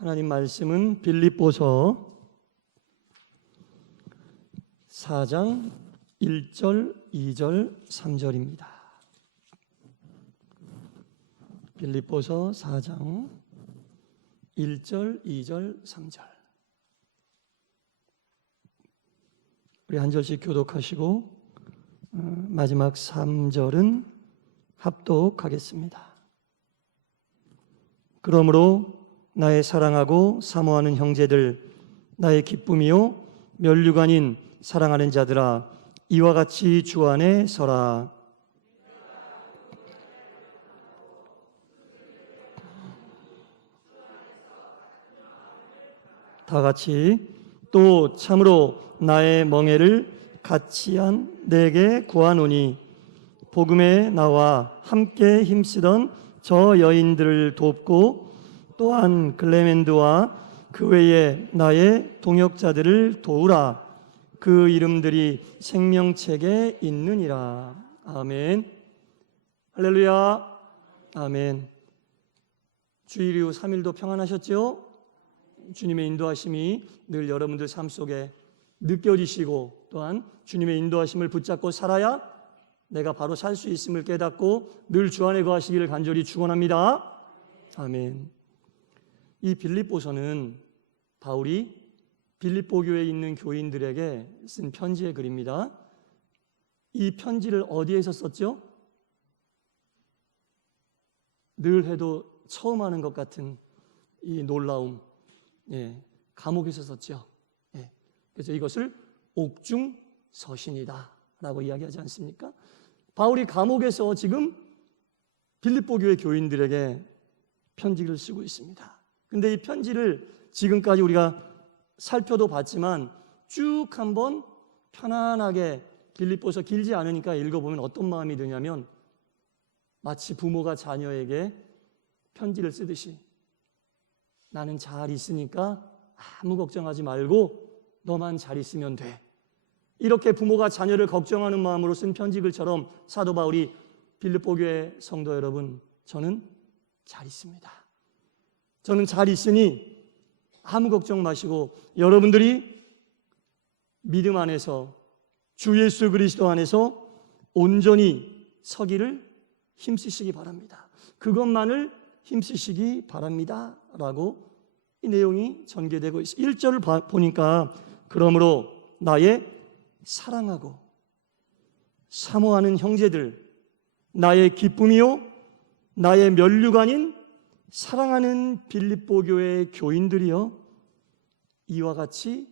하나님 말씀은 빌립보서 4장 1절, 2절, 3절입니다. 빌립보서 4장 1절, 2절, 3절. 우리 한 절씩 교독하시고 마지막 3절은 합독하겠습니다. 그러므로 나의 사랑하고 사모하는 형제들, 나의 기쁨이요 면류관인 사랑하는 자들아, 이와 같이 주 안에 서라. 다 같이. 또 참으로 나의 멍에를 같이 한 내게 구하노니 복음에 나와 함께 힘쓰던 저 여인들을 돕고 또한 클레멘드와 그 외에 나의 동역자들을 도우라. 그 이름들이 생명책에 있느니라. 아멘. 할렐루야. 아멘. 주일 이후 3일도 평안하셨죠? 주님의 인도하심이 늘 여러분들 삶 속에 느껴지시고 또한 주님의 인도하심을 붙잡고 살아야 내가 바로 살 수 있음을 깨닫고 늘 주 안에 거하시기를 간절히 축원합니다. 아멘. 이 빌립보서는 바울이 빌립보 교회에 있는 교인들에게 쓴 편지의 글입니다. 이 편지를 어디에서 썼죠? 늘 해도 처음 하는 것 같은 이 놀라움, 감옥에서 썼죠. 그래서 이것을 옥중서신이다 라고 이야기하지 않습니까? 바울이 감옥에서 지금 빌립보 교회 교인들에게 편지를 쓰고 있습니다. 근데 이 편지를 지금까지 우리가 살펴도 봤지만 쭉 한번 편안하게 빌립보서 길지 않으니까 읽어보면 어떤 마음이 드냐면 마치 부모가 자녀에게 편지를 쓰듯이 나는 잘 있으니까 아무 걱정하지 말고 너만 잘 있으면 돼. 이렇게 부모가 자녀를 걱정하는 마음으로 쓴 편지글처럼 사도 바울이 빌립보 교회 성도 여러분, 저는 잘 있습니다. 저는 잘 있으니 아무 걱정 마시고 여러분들이 믿음 안에서 주 예수 그리스도 안에서 온전히 서기를 힘쓰시기 바랍니다. 그것만을 힘쓰시기 바랍니다 라고 이 내용이 전개되고 있어요. 1절을 보니까 그러므로 나의 사랑하고 사모하는 형제들, 나의 기쁨이요 나의 면류관인 사랑하는 빌립보 교회의 교인들이여, 이와 같이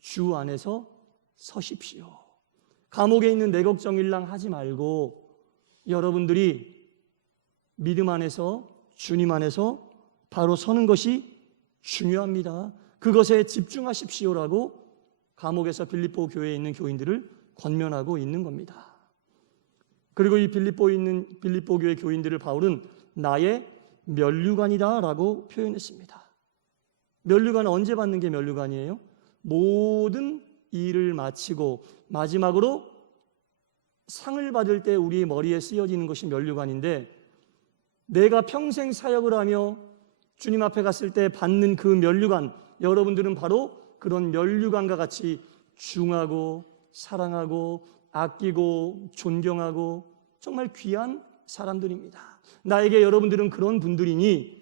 주 안에서 서십시오. 감옥에 있는 내 걱정 일랑 하지 말고 여러분들이 믿음 안에서 주님 안에서 바로 서는 것이 중요합니다. 그것에 집중하십시오라고 감옥에서 빌립보 교회에 있는 교인들을 권면하고 있는 겁니다. 그리고 이 빌립보 교회 교인들을 바울은 나의 면류관이다 라고 표현했습니다. 면류관은 언제 받는 게 면류관이에요? 모든 일을 마치고 마지막으로 상을 받을 때 우리 머리에 쓰여지는 것이 면류관인데, 내가 평생 사역을 하며 주님 앞에 갔을 때 받는 그 면류관, 여러분들은 바로 그런 면류관과 같이 중하고 사랑하고 아끼고 존경하고 정말 귀한 사람들입니다. 나에게 여러분들은 그런 분들이니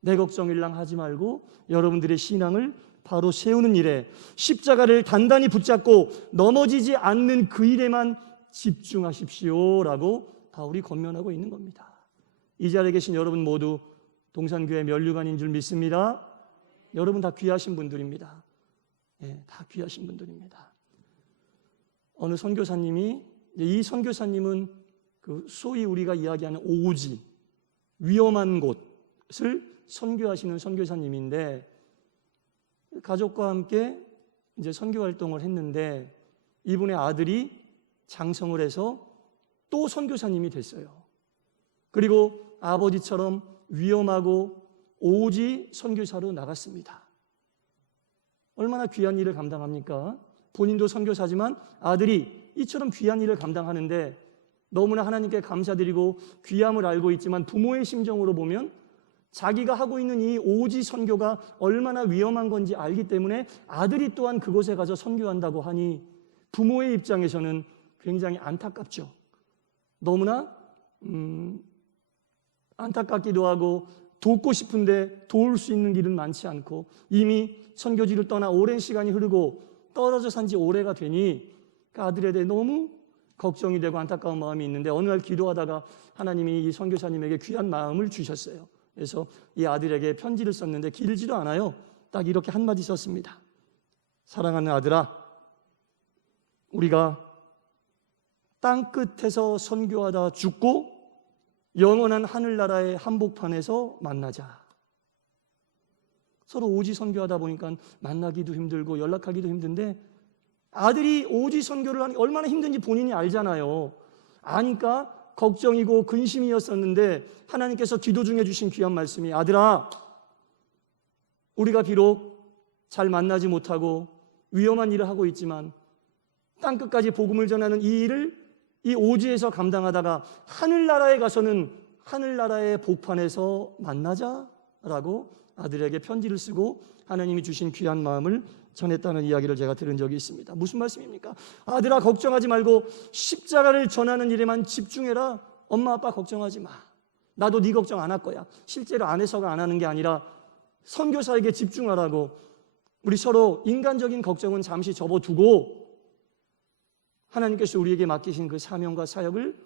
내 걱정 일랑 하지 말고 여러분들의 신앙을 바로 세우는 일에, 십자가를 단단히 붙잡고 넘어지지 않는 그 일에만 집중하십시오라고 바울이 권면하고 있는 겁니다. 이 자리에 계신 여러분 모두 동산교회 면류관인 줄 믿습니다. 여러분 다 귀하신 분들입니다. 다 귀하신 분들입니다. 어느 선교사님이, 이 선교사님은 그 소위 우리가 이야기하는 오지, 위험한 곳을 선교하시는 선교사님인데, 가족과 함께 이제 선교 활동을 했는데 이분의 아들이 장성을 해서 또 선교사님이 됐어요. 그리고 아버지처럼 위험하고 오지 선교사로 나갔습니다. 얼마나 귀한 일을 감당합니까? 본인도 선교사지만 아들이 이처럼 귀한 일을 감당하는데 너무나 하나님께 감사드리고 귀함을 알고 있지만 부모의 심정으로 보면 자기가 하고 있는 이 오지 선교가 얼마나 위험한 건지 알기 때문에 아들이 또한 그곳에 가서 선교한다고 하니 부모의 입장에서는 굉장히 안타깝죠. 너무나 안타깝기도 하고 돕고 싶은데 도울 수 있는 길은 많지 않고 이미 선교지를 떠나 오랜 시간이 흐르고 떨어져 산 지 오래가 되니 그 아들에 대해 너무 걱정이 되고 안타까운 마음이 있는데 어느 날 기도하다가 하나님이 이 선교사님에게 귀한 마음을 주셨어요. 그래서 이 아들에게 편지를 썼는데 길지도 않아요. 딱 이렇게 한마디 썼습니다. 사랑하는 아들아, 우리가 땅끝에서 선교하다 죽고 영원한 하늘나라의 한복판에서 만나자. 서로 오지 선교하다 보니까 만나기도 힘들고 연락하기도 힘든데 아들이 오지 선교를 하니 얼마나 힘든지 본인이 알잖아요. 아니까 걱정이고 근심이었었는데 하나님께서 기도 중에 주신 귀한 말씀이 아들아, 우리가 비록 잘 만나지 못하고 위험한 일을 하고 있지만 땅끝까지 복음을 전하는 이 일을 이 오지에서 감당하다가 하늘나라에 가서는 하늘나라의 복판에서 만나자라고 아들에게 편지를 쓰고 하나님이 주신 귀한 마음을 전했다는 이야기를 제가 들은 적이 있습니다. 무슨 말씀입니까? 아들아, 걱정하지 말고 십자가를 전하는 일에만 집중해라. 엄마 아빠 걱정하지 마. 나도 네 걱정 안 할 거야. 실제로 안에서가 안 하는 게 아니라 선교사에게 집중하라고. 우리 서로 인간적인 걱정은 잠시 접어두고 하나님께서 우리에게 맡기신 그 사명과 사역을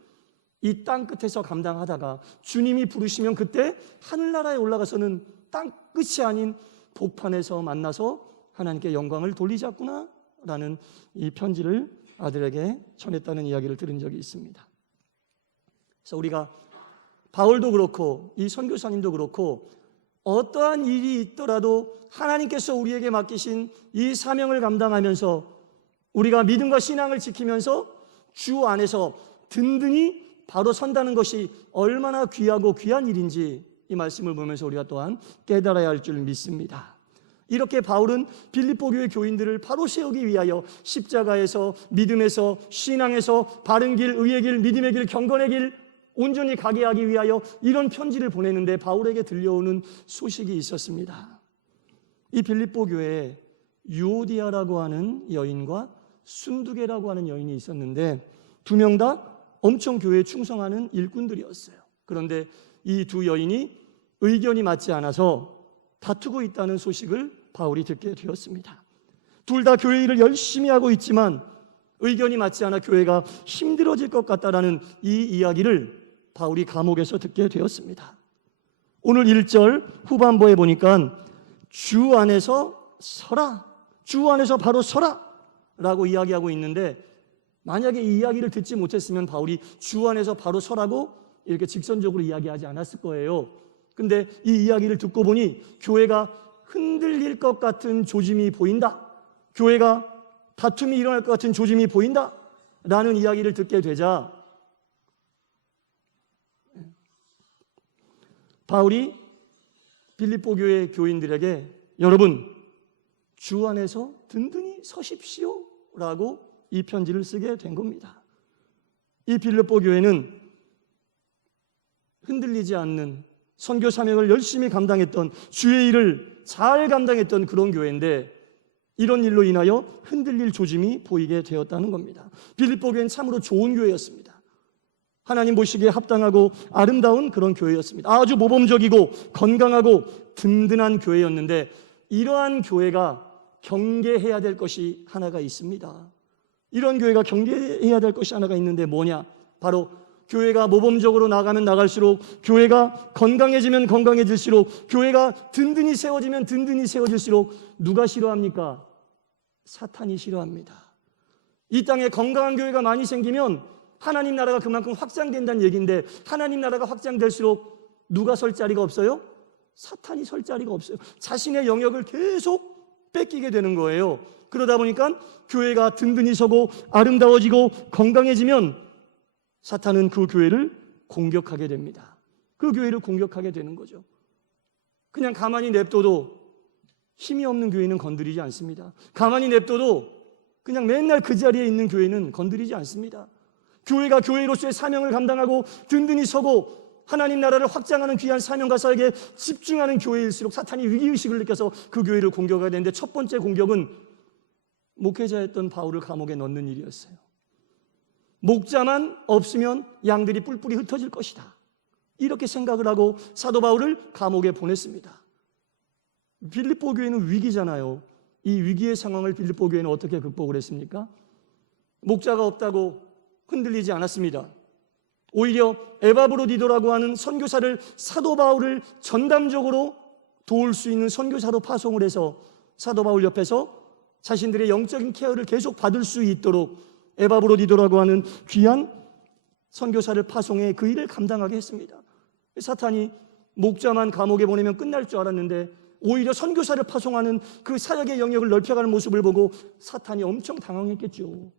이 땅 끝에서 감당하다가 주님이 부르시면 그때 하늘나라에 올라가서는 땅 끝이 아닌 복판에서 만나서 하나님께 영광을 돌리자꾸나 라는 이 편지를 아들에게 전했다는 이야기를 들은 적이 있습니다. 그래서 우리가 바울도 그렇고 이 선교사님도 그렇고 어떠한 일이 있더라도 하나님께서 우리에게 맡기신 이 사명을 감당하면서 우리가 믿음과 신앙을 지키면서 주 안에서 든든히 바로 선다는 것이 얼마나 귀하고 귀한 일인지 이 말씀을 보면서 우리가 또한 깨달아야 할 줄 믿습니다. 이렇게 바울은 빌립보 교회 교인들을 바로 세우기 위하여 십자가에서 믿음에서 신앙에서 바른 길, 의의 길, 믿음의 길, 경건의 길 온전히 가게 하기 위하여 이런 편지를 보내는데 바울에게 들려오는 소식이 있었습니다. 이 빌립보 교회에 유오디아라고 하는 여인과 순두계라고 하는 여인이 있었는데 두 명 다 엄청 교회에 충성하는 일꾼들이었어요. 그런데 이 두 여인이 의견이 맞지 않아서 다투고 있다는 소식을 바울이 듣게 되었습니다. 둘 다 교회 일을 열심히 하고 있지만 의견이 맞지 않아 교회가 힘들어질 것 같다라는 이 이야기를 바울이 감옥에서 듣게 되었습니다. 오늘 1절 후반부에 보니까 주 안에서 서라, 주 안에서 바로 서라 라고 이야기하고 있는데 만약에 이 이야기를 듣지 못했으면 바울이 주 안에서 바로 서라고 이렇게 직선적으로 이야기하지 않았을 거예요. 근데 이 이야기를 듣고 보니 교회가 흔들릴 것 같은 조짐이 보인다, 교회가 다툼이 일어날 것 같은 조짐이 보인다 라는 이야기를 듣게 되자 바울이 빌립보 교회 교인들에게 여러분 주 안에서 든든히 서십시오 라고 이 편지를 쓰게 된 겁니다. 이 빌립보 교회는 흔들리지 않는 선교 사명을 열심히 감당했던 주의 일을 잘 감당했던 그런 교회인데 이런 일로 인하여 흔들릴 조짐이 보이게 되었다는 겁니다. 빌립보 교회는 참으로 좋은 교회였습니다. 하나님 보시기에 합당하고 아름다운 그런 교회였습니다. 아주 모범적이고 건강하고 든든한 교회였는데 이러한 교회가 경계해야 될 것이 하나가 있습니다. 이런 교회가 경계해야 될 것이 하나가 있는데 뭐냐? 바로 교회가 모범적으로 나가면 나갈수록, 교회가 건강해지면 건강해질수록, 교회가 든든히 세워지면 든든히 세워질수록 누가 싫어합니까? 사탄이 싫어합니다. 이 땅에 건강한 교회가 많이 생기면 하나님 나라가 그만큼 확장된다는 얘기인데 하나님 나라가 확장될수록 누가 설 자리가 없어요? 사탄이 설 자리가 없어요. 자신의 영역을 계속 뺏기게 되는 거예요. 그러다 보니까 교회가 든든히 서고 아름다워지고 건강해지면 사탄은 그 교회를 공격하게 됩니다. 그 교회를 공격하게 되는 거죠. 그냥 가만히 냅둬도 힘이 없는 교회는 건드리지 않습니다. 가만히 냅둬도 그냥 맨날 그 자리에 있는 교회는 건드리지 않습니다. 교회가 교회로서의 사명을 감당하고 든든히 서고 하나님 나라를 확장하는 귀한 사명과 사역에 집중하는 교회일수록 사탄이 위기의식을 느껴서 그 교회를 공격하게 되는데, 첫 번째 공격은 목회자였던 바울을 감옥에 넣는 일이었어요. 목자만 없으면 양들이 뿔뿔이 흩어질 것이다, 이렇게 생각을 하고 사도 바울을 감옥에 보냈습니다. 빌립보 교회는 위기잖아요. 이 위기의 상황을 빌립보 교회는 어떻게 극복을 했습니까? 목자가 없다고 흔들리지 않았습니다. 오히려 에바브로디도라고 하는 선교사를, 사도 바울을 전담적으로 도울 수 있는 선교사로 파송을 해서 사도 바울 옆에서 자신들의 영적인 케어를 계속 받을 수 있도록 에바브로디도라고 하는 귀한 선교사를 파송해 그 일을 감당하게 했습니다. 사탄이 목자만 감옥에 보내면 끝날 줄 알았는데 오히려 선교사를 파송하는 그 사역의 영역을 넓혀가는 모습을 보고 사탄이 엄청 당황했겠죠.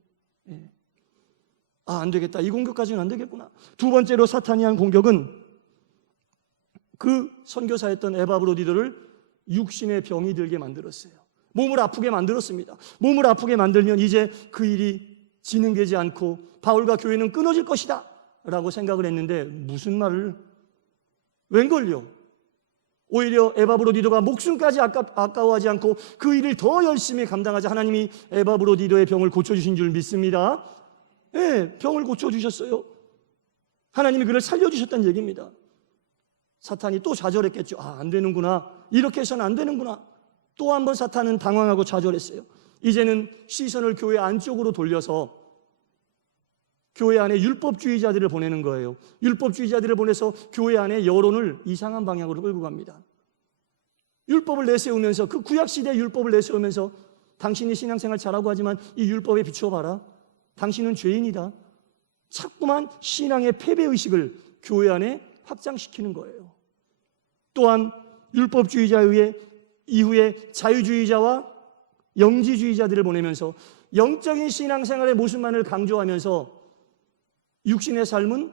안 되겠다, 이 공격까지는 안 되겠구나. 두 번째로 사탄이 한 공격은 그 선교사였던 에바브로디도를 육신의 병이 들게 만들었어요. 몸을 아프게 만들었습니다. 몸을 아프게 만들면 이제 그 일이 진행되지 않고 바울과 교회는 끊어질 것이다 라고 생각을 했는데, 무슨 말을, 웬걸요? 오히려 에바브로디도가 목숨까지 아까워하지 않고 그 일을 더 열심히 감당하자 하나님이 에바브로디도의 병을 고쳐주신 줄 믿습니다. 병을 고쳐주셨어요. 하나님이 그를 살려주셨다는 얘기입니다. 사탄이 또 좌절했겠죠. 안 되는구나, 이렇게 해서는 안 되는구나. 또 한 번 사탄은 당황하고 좌절했어요. 이제는 시선을 교회 안쪽으로 돌려서 교회 안에 율법주의자들을 보내는 거예요. 율법주의자들을 보내서 교회 안에 여론을 이상한 방향으로 끌고 갑니다. 율법을 내세우면서, 그 구약시대 율법을 내세우면서 당신이 신앙생활 잘하고 하지만 이 율법에 비추어봐라, 당신은 죄인이다. 자꾸만 신앙의 패배의식을 교회 안에 확장시키는 거예요. 또한 율법주의자에 의해 이후에 자유주의자와 영지주의자들을 보내면서 영적인 신앙생활의 모습만을 강조하면서 육신의 삶은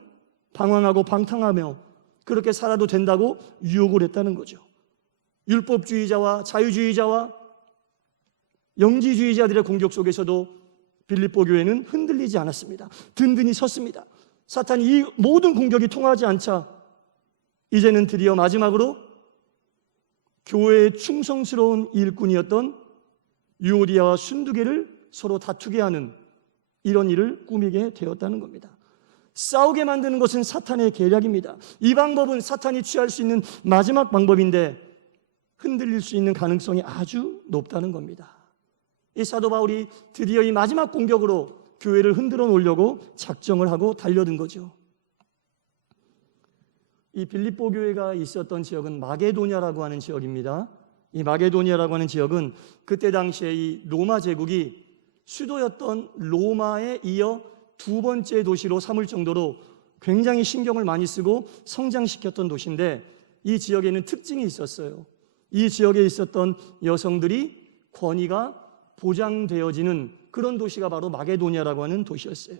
방황하고 방탕하며 그렇게 살아도 된다고 유혹을 했다는 거죠. 율법주의자와 자유주의자와 영지주의자들의 공격 속에서도 빌립보 교회는 흔들리지 않았습니다. 든든히 섰습니다. 사탄이 이 모든 공격이 통하지 않자 이제는 드디어 마지막으로 교회의 충성스러운 일꾼이었던 유오디아와 순두계를 서로 다투게 하는 이런 일을 꾸미게 되었다는 겁니다. 싸우게 만드는 것은 사탄의 계략입니다. 이 방법은 사탄이 취할 수 있는 마지막 방법인데 흔들릴 수 있는 가능성이 아주 높다는 겁니다. 이 사도 바울이 드디어 이 마지막 공격으로 교회를 흔들어 놓으려고 작정을 하고 달려든 거죠. 이 빌립보 교회가 있었던 지역은 마게도냐라고 하는 지역입니다. 이 마게도냐라고 하는 지역은 그때 당시에 이 로마 제국이 수도였던 로마에 이어 두 번째 도시로 삼을 정도로 굉장히 신경을 많이 쓰고 성장시켰던 도시인데, 이 지역에는 특징이 있었어요. 이 지역에 있었던 여성들이 권위가 보장되어지는 그런 도시가 바로 마게도냐라고 하는 도시였어요.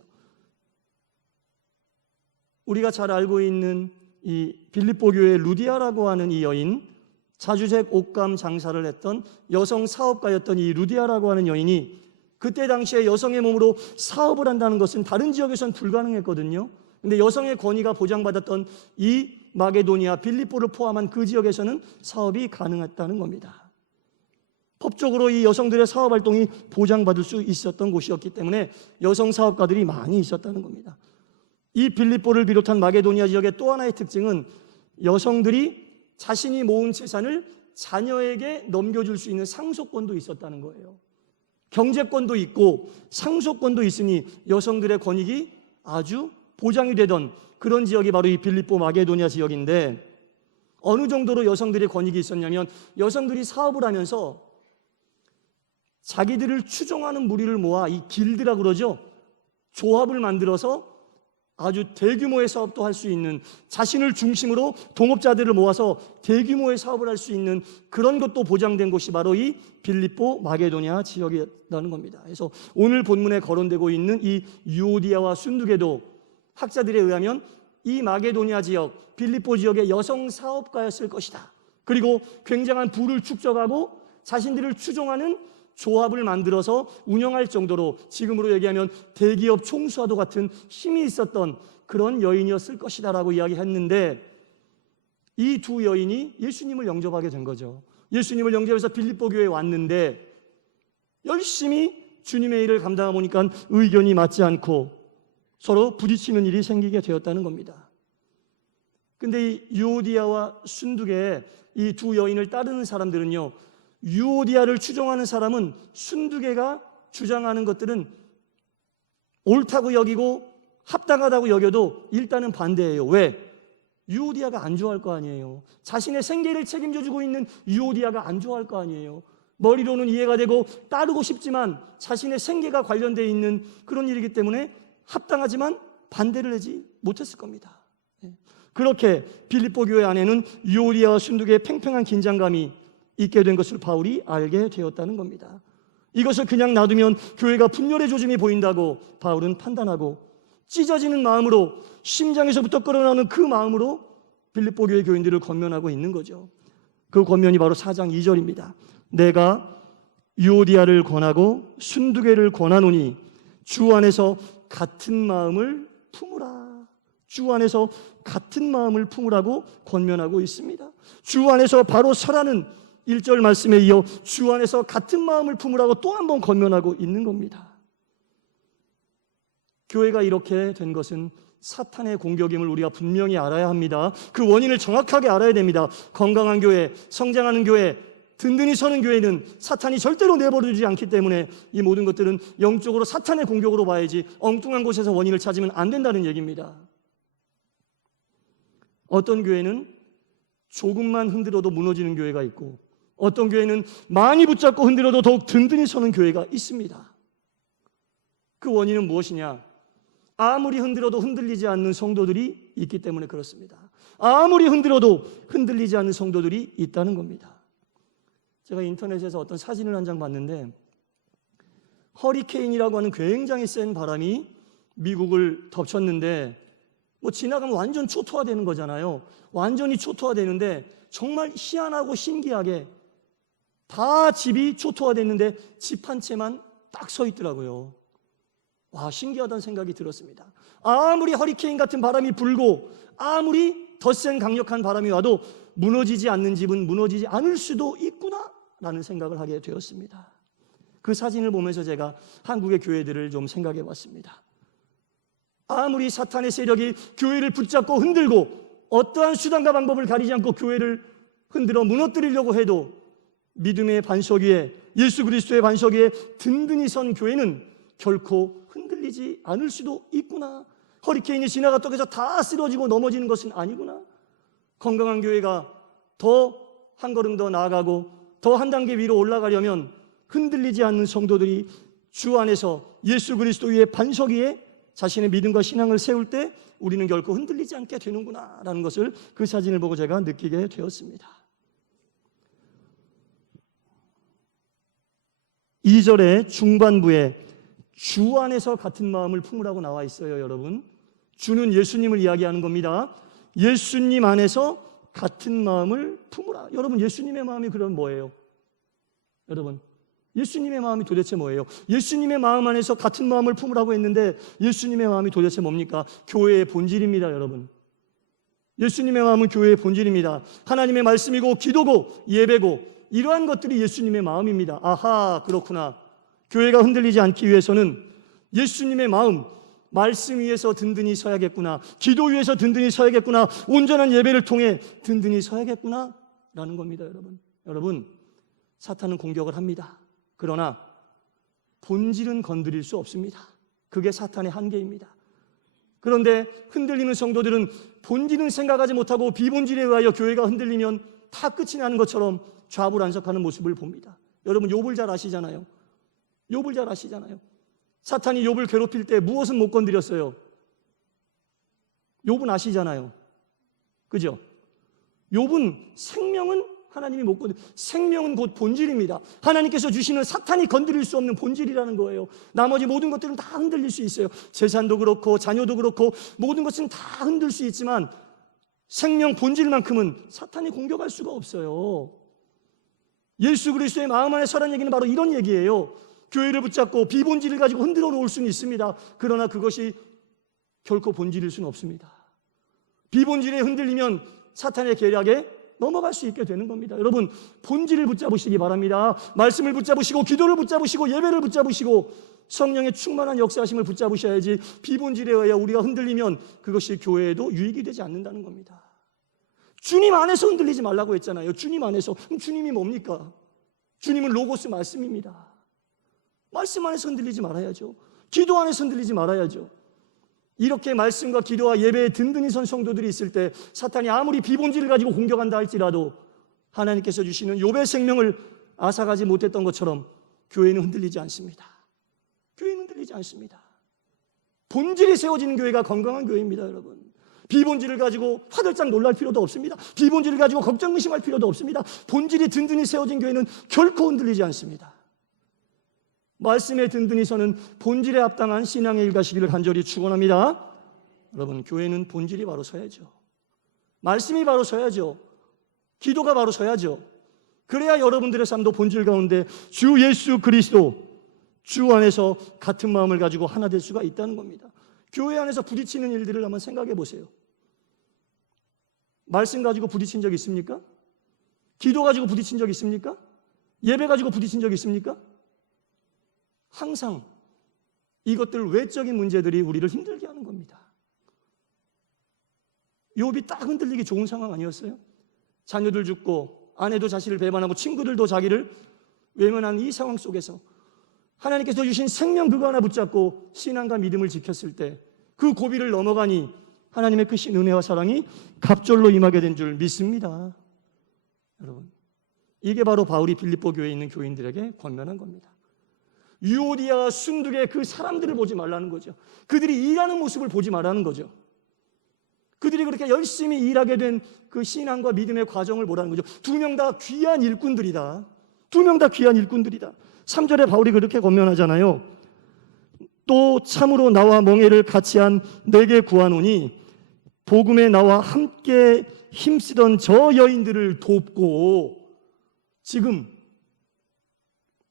우리가 잘 알고 있는 이 빌립보 교회 루디아라고 하는 이 여인, 자주색 옷감 장사를 했던 여성 사업가였던 이 루디아라고 하는 여인이 그때 당시에 여성의 몸으로 사업을 한다는 것은 다른 지역에서는 불가능했거든요. 근데 여성의 권위가 보장받았던 이 마게도니아, 빌립보를 포함한 그 지역에서는 사업이 가능했다는 겁니다. 법적으로 이 여성들의 사업 활동이 보장받을 수 있었던 곳이었기 때문에 여성 사업가들이 많이 있었다는 겁니다. 이 빌립보를 비롯한 마게도니아 지역의 또 하나의 특징은 여성들이 자신이 모은 재산을 자녀에게 넘겨줄 수 있는 상속권도 있었다는 거예요. 경제권도 있고 상속권도 있으니 여성들의 권익이 아주 보장이 되던 그런 지역이 바로 이 빌립보 마게도니아 지역인데, 어느 정도로 여성들의 권익이 있었냐면 여성들이 사업을 하면서 자기들을 추종하는 무리를 모아 이 길드라고 그러죠. 조합을 만들어서 아주 대규모의 사업도 할 수 있는, 자신을 중심으로 동업자들을 모아서 대규모의 사업을 할 수 있는 그런 것도 보장된 곳이 바로 이 빌립보 마게도니아 지역이라는 겁니다. 그래서 오늘 본문에 거론되고 있는 이 유오디아와 순두계도 학자들에 의하면 이 마게도니아 지역, 빌립보 지역의 여성 사업가였을 것이다. 그리고 굉장한 부를 축적하고 자신들을 추종하는 조합을 만들어서 운영할 정도로 지금으로 얘기하면 대기업 총수와도 같은 힘이 있었던 그런 여인이었을 것이다 라고 이야기했는데, 이 두 여인이 예수님을 영접하게 된 거죠. 예수님을 영접해서 빌립보 교회에 왔는데 열심히 주님의 일을 감당하다 보니까 의견이 맞지 않고 서로 부딪히는 일이 생기게 되었다는 겁니다. 근데 이 유오디아와 순두계 이 두 여인을 따르는 사람들은요, 유오디아를 추종하는 사람은 순두계가 주장하는 것들은 옳다고 여기고 합당하다고 여겨도 일단은 반대예요. 왜? 유오디아가 안 좋아할 거 아니에요. 자신의 생계를 책임져주고 있는 유오디아가 안 좋아할 거 아니에요. 머리로는 이해가 되고 따르고 싶지만 자신의 생계가 관련되어 있는 그런 일이기 때문에 합당하지만 반대를 하지 못했을 겁니다. 그렇게 빌립보 교회 안에는 유오디아와 순두계의 팽팽한 긴장감이 있게 된 것을 바울이 알게 되었다는 겁니다. 이것을 그냥 놔두면 교회가 분열의 조짐이 보인다고 바울은 판단하고 찢어지는 마음으로, 심장에서부터 끓어나오는 그 마음으로 빌립보 교회 교인들을 권면하고 있는 거죠. 그 권면이 바로 4장 2절입니다. 내가 유오디아를 권하고 순두계를 권하노니 주 안에서 같은 마음을 품으라. 주 안에서 같은 마음을 품으라고 권면하고 있습니다. 주 안에서 바로 서라는 1절 말씀에 이어 주 안에서 같은 마음을 품으라고 또 한 번 권면하고 있는 겁니다. 교회가 이렇게 된 것은 사탄의 공격임을 우리가 분명히 알아야 합니다. 그 원인을 정확하게 알아야 됩니다. 건강한 교회, 성장하는 교회, 든든히 서는 교회는 사탄이 절대로 내버려두지 않기 때문에 이 모든 것들은 영적으로 사탄의 공격으로 봐야지 엉뚱한 곳에서 원인을 찾으면 안 된다는 얘기입니다. 어떤 교회는 조금만 흔들어도 무너지는 교회가 있고 어떤 교회는 많이 붙잡고 흔들어도 더욱 든든히 서는 교회가 있습니다. 그 원인은 무엇이냐? 아무리 흔들어도 흔들리지 않는 성도들이 있기 때문에 그렇습니다. 아무리 흔들어도 흔들리지 않는 성도들이 있다는 겁니다. 제가 인터넷에서 어떤 사진을 한 장 봤는데 허리케인이라고 하는 굉장히 센 바람이 미국을 덮쳤는데 뭐 지나가면 완전 초토화되는 거잖아요. 완전히 초토화되는데 정말 희한하고 신기하게 다 집이 초토화됐는데 집 한 채만 딱 서 있더라고요. 와, 신기하다는 생각이 들었습니다. 아무리 허리케인 같은 바람이 불고 아무리 더 센 강력한 바람이 와도 무너지지 않는 집은 무너지지 않을 수도 있구나 라는 생각을 하게 되었습니다. 그 사진을 보면서 제가 한국의 교회들을 좀 생각해 봤습니다. 아무리 사탄의 세력이 교회를 붙잡고 흔들고 어떠한 수단과 방법을 가리지 않고 교회를 흔들어 무너뜨리려고 해도 믿음의 반석 위에, 예수 그리스도의 반석 위에 든든히 선 교회는 결코 흔들리지 않을 수도 있구나. 허리케인이 지나갔다고 해서 다 쓰러지고 넘어지는 것은 아니구나. 건강한 교회가 더 한 걸음 더 나아가고 더 한 단계 위로 올라가려면 흔들리지 않는 성도들이 주 안에서 예수 그리스도 위에 반석 위에 자신의 믿음과 신앙을 세울 때 우리는 결코 흔들리지 않게 되는구나 라는 것을 그 사진을 보고 제가 느끼게 되었습니다. 2절의 중반부에 주 안에서 같은 마음을 품으라고 나와 있어요. 여러분, 주는 예수님을 이야기하는 겁니다. 예수님 안에서 같은 마음을 품으라. 여러분, 예수님의 마음이 그럼 뭐예요? 여러분, 예수님의 마음이 도대체 뭐예요? 예수님의 마음 안에서 같은 마음을 품으라고 했는데 예수님의 마음이 도대체 뭡니까? 교회의 본질입니다. 여러분, 예수님의 마음은 교회의 본질입니다. 하나님의 말씀이고 기도고 예배고 이러한 것들이 예수님의 마음입니다. 아하, 그렇구나. 교회가 흔들리지 않기 위해서는 예수님의 마음, 말씀 위에서 든든히 서야겠구나, 기도 위에서 든든히 서야겠구나, 온전한 예배를 통해 든든히 서야겠구나 라는 겁니다. 여러분, 사탄은 공격을 합니다. 그러나 본질은 건드릴 수 없습니다. 그게 사탄의 한계입니다. 그런데 흔들리는 성도들은 본질은 생각하지 못하고 비본질에 의하여 교회가 흔들리면 다 끝이 나는 것처럼 좌불안석하는 모습을 봅니다. 여러분, 욥을 잘 아시잖아요. 욥을 잘 아시잖아요. 사탄이 욥을 괴롭힐 때 무엇은 못 건드렸어요? 욥은 아시잖아요. 그죠? 욥은 생명은 하나님이 못 건드려. 생명은 곧 본질입니다. 하나님께서 주시는 사탄이 건드릴 수 없는 본질이라는 거예요. 나머지 모든 것들은 다 흔들릴 수 있어요. 재산도 그렇고 자녀도 그렇고 모든 것은 다 흔들 수 있지만 생명 본질만큼은 사탄이 공격할 수가 없어요. 예수 그리스도의 마음 안에 서라는 얘기는 바로 이런 얘기예요. 교회를 붙잡고 비본질을 가지고 흔들어 놓을 수는 있습니다. 그러나 그것이 결코 본질일 수는 없습니다. 비본질에 흔들리면 사탄의 계략에 넘어갈 수 있게 되는 겁니다. 여러분, 본질을 붙잡으시기 바랍니다. 말씀을 붙잡으시고 기도를 붙잡으시고 예배를 붙잡으시고 성령의 충만한 역사하심을 붙잡으셔야지 비본질에 의해 우리가 흔들리면 그것이 교회에도 유익이 되지 않는다는 겁니다. 주님 안에서 흔들리지 말라고 했잖아요. 주님 안에서. 그럼 주님이 뭡니까? 주님은 로고스 말씀입니다. 말씀 안에서 흔들리지 말아야죠. 기도 안에서 흔들리지 말아야죠. 이렇게 말씀과 기도와 예배에 든든히 선 성도들이 있을 때 사탄이 아무리 비본질을 가지고 공격한다 할지라도 하나님께서 주시는 욥의 생명을 앗아가지 못했던 것처럼 교회는 흔들리지 않습니다. 교회는 흔들리지 않습니다. 본질이 세워지는 교회가 건강한 교회입니다, 여러분. 비본질을 가지고 화들짝 놀랄 필요도 없습니다. 비본질을 가지고 걱정 의심할 필요도 없습니다. 본질이 든든히 세워진 교회는 결코 흔들리지 않습니다. 말씀에 든든히 서는 본질에 합당한 신앙의 일 가시기를 간절히 축원합니다. 여러분, 교회는 본질이 바로 서야죠. 말씀이 바로 서야죠. 기도가 바로 서야죠. 그래야 여러분들의 삶도 본질 가운데 주 예수 그리스도, 주 안에서 같은 마음을 가지고 하나 될 수가 있다는 겁니다. 교회 안에서 부딪히는 일들을 한번 생각해 보세요. 말씀 가지고 부딪힌 적 있습니까? 기도 가지고 부딪힌 적 있습니까? 예배 가지고 부딪힌 적 있습니까? 항상 이것들 외적인 문제들이 우리를 힘들게 하는 겁니다. 욥이 딱 흔들리기 좋은 상황 아니었어요? 자녀들 죽고 아내도 자신을 배반하고 친구들도 자기를 외면한 이 상황 속에서 하나님께서 주신 생명 그거 하나 붙잡고 신앙과 믿음을 지켰을 때 그 고비를 넘어가니 하나님의 크신 은혜와 사랑이 갑절로 임하게 된 줄 믿습니다. 여러분, 이게 바로 바울이 빌립보 교회에 있는 교인들에게 권면한 겁니다. 유오디아와 순두계 그 사람들을 보지 말라는 거죠. 그들이 일하는 모습을 보지 말라는 거죠. 그들이 그렇게 열심히 일하게 된 그 신앙과 믿음의 과정을 보라는 거죠. 두 명 다 귀한 일꾼들이다. 두 명 다 귀한 일꾼들이다. 3절에 바울이 그렇게 권면하잖아요. 또 참으로 나와 멍에를 같이 한 내게 구하노니 복음에 나와 함께 힘쓰던 저 여인들을 돕고, 지금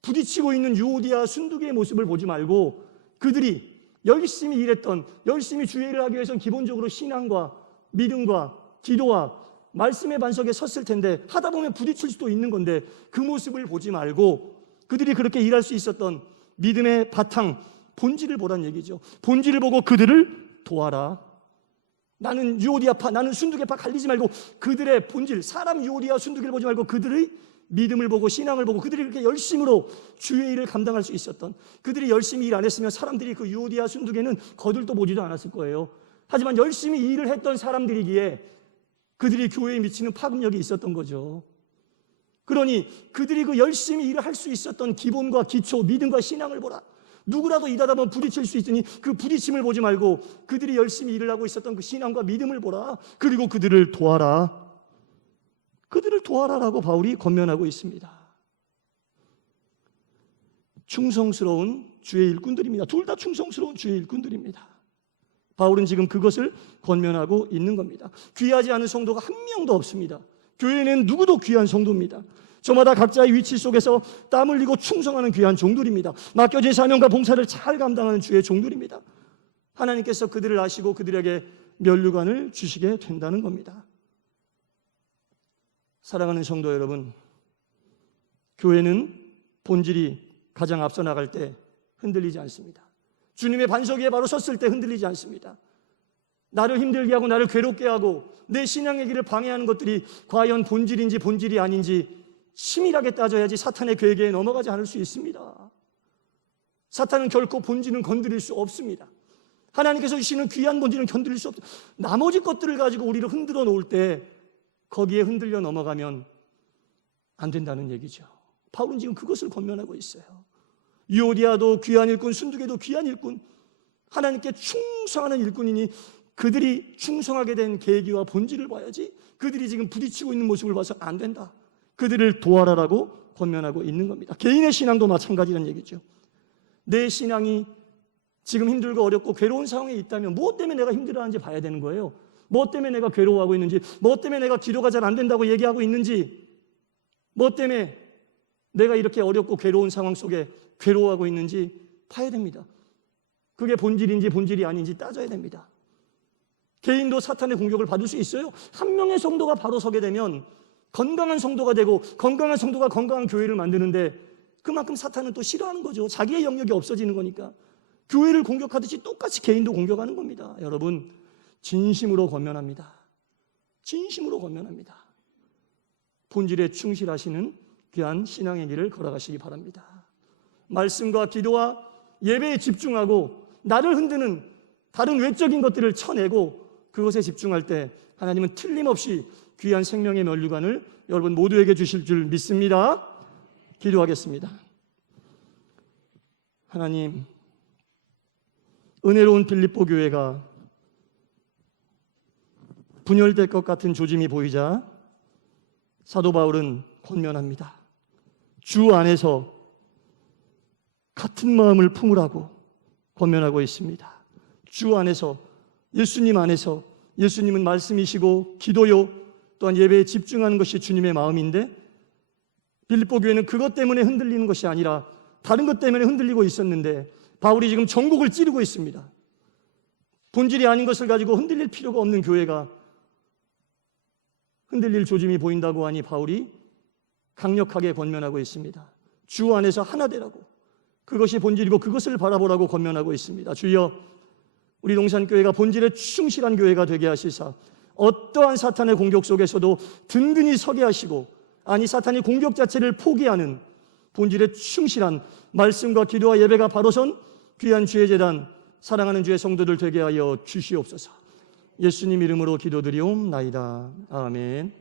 부딪히고 있는 유오디아 순두계의 모습을 보지 말고 그들이 열심히 일했던, 열심히 주의 일을 하기 위해서는 기본적으로 신앙과 믿음과 기도와 말씀의 반석에 섰을 텐데 하다 보면 부딪힐 수도 있는 건데 그 모습을 보지 말고 그들이 그렇게 일할 수 있었던 믿음의 바탕, 본질을 보란 얘기죠. 본질을 보고 그들을 도와라. 나는 유오디아파, 나는 순두계파 갈리지 말고 그들의 본질, 사람 유오디아 순두계를 보지 말고 그들의 믿음을 보고 신앙을 보고 그들이 그렇게 열심으로 주의 일을 감당할 수 있었던, 그들이 열심히 일 안 했으면 사람들이 그 유오디아 순두계는 거들떠 보지도 않았을 거예요. 하지만 열심히 일을 했던 사람들이기에 그들이 교회에 미치는 파급력이 있었던 거죠. 그러니 그들이 그 열심히 일을 할 수 있었던 기본과 기초, 믿음과 신앙을 보라. 누구라도 일하다 보면 부딪힐 수 있으니 그 부딪힘을 보지 말고 그들이 열심히 일을 하고 있었던 그 신앙과 믿음을 보라. 그리고 그들을 도와라. 그들을 도와라라고 바울이 권면하고 있습니다. 충성스러운 주의 일꾼들입니다. 둘 다 충성스러운 주의 일꾼들입니다. 바울은 지금 그것을 권면하고 있는 겁니다. 귀하지 않은 성도가 한 명도 없습니다. 교회는 누구도 귀한 성도입니다. 저마다 각자의 위치 속에서 땀 흘리고 충성하는 귀한 종들입니다. 맡겨진 사명과 봉사를 잘 감당하는 주의 종들입니다. 하나님께서 그들을 아시고 그들에게 면류관을 주시게 된다는 겁니다. 사랑하는 성도 여러분, 교회는 본질이 가장 앞서 나갈 때 흔들리지 않습니다. 주님의 반석 위에 바로 섰을 때 흔들리지 않습니다. 나를 힘들게 하고 나를 괴롭게 하고 내 신앙의 길을 방해하는 것들이 과연 본질인지 본질이 아닌지 치밀하게 따져야지 사탄의 계획에 넘어가지 않을 수 있습니다. 사탄은 결코 본질은 건드릴 수 없습니다. 하나님께서 주시는 귀한 본질은 건드릴 수 없습니다. 나머지 것들을 가지고 우리를 흔들어 놓을 때 거기에 흔들려 넘어가면 안 된다는 얘기죠. 바울은 지금 그것을 권면하고 있어요. 유오디아도 귀한 일꾼, 순두계도 귀한 일꾼, 하나님께 충성하는 일꾼이니 그들이 충성하게 된 계기와 본질을 봐야지 그들이 지금 부딪히고 있는 모습을 봐서 안 된다. 그들을 도와라라고 권면하고 있는 겁니다. 개인의 신앙도 마찬가지라는 얘기죠. 내 신앙이 지금 힘들고 어렵고 괴로운 상황에 있다면 무엇 때문에 내가 힘들어하는지 봐야 되는 거예요. 무엇 때문에 내가 괴로워하고 있는지, 무엇 때문에 내가 기도가 잘 안 된다고 얘기하고 있는지, 무엇 때문에 내가 이렇게 어렵고 괴로운 상황 속에 괴로워하고 있는지 봐야 됩니다. 그게 본질인지 본질이 아닌지 따져야 됩니다. 개인도 사탄의 공격을 받을 수 있어요. 한 명의 성도가 바로 서게 되면 건강한 성도가 되고 건강한 성도가 건강한 교회를 만드는데 그만큼 사탄은 또 싫어하는 거죠. 자기의 영역이 없어지는 거니까. 교회를 공격하듯이 똑같이 개인도 공격하는 겁니다. 여러분, 진심으로 권면합니다. 진심으로 권면합니다. 본질에 충실하시는 귀한 신앙의 길을 걸어가시기 바랍니다. 말씀과 기도와 예배에 집중하고 나를 흔드는 다른 외적인 것들을 쳐내고 그것에 집중할 때 하나님은 틀림없이 귀한 생명의 면류관을 여러분 모두에게 주실 줄 믿습니다. 기도하겠습니다. 하나님, 은혜로운 빌립보 교회가 분열될 것 같은 조짐이 보이자 사도 바울은 권면합니다. 주 안에서 같은 마음을 품으라고 권면하고 있습니다. 주 안에서, 예수님 안에서, 예수님은 말씀이시고 기도요 또한 예배에 집중하는 것이 주님의 마음인데 빌립보 교회는 그것 때문에 흔들리는 것이 아니라 다른 것 때문에 흔들리고 있었는데 바울이 지금 전곡을 찌르고 있습니다. 본질이 아닌 것을 가지고 흔들릴 필요가 없는 교회가 흔들릴 조짐이 보인다고 하니 바울이 강력하게 권면하고 있습니다. 주 안에서 하나 되라고, 그것이 본질이고 그것을 바라보라고 권면하고 있습니다. 주여, 우리 동산교회가 본질에 충실한 교회가 되게 하시사 어떠한 사탄의 공격 속에서도 든든히 서게 하시고, 아니 사탄이 공격 자체를 포기하는 본질에 충실한 말씀과 기도와 예배가 바로 선 귀한 주의 재단, 사랑하는 주의 성도들 되게 하여 주시옵소서. 예수님 이름으로 기도드리옵나이다. 아멘.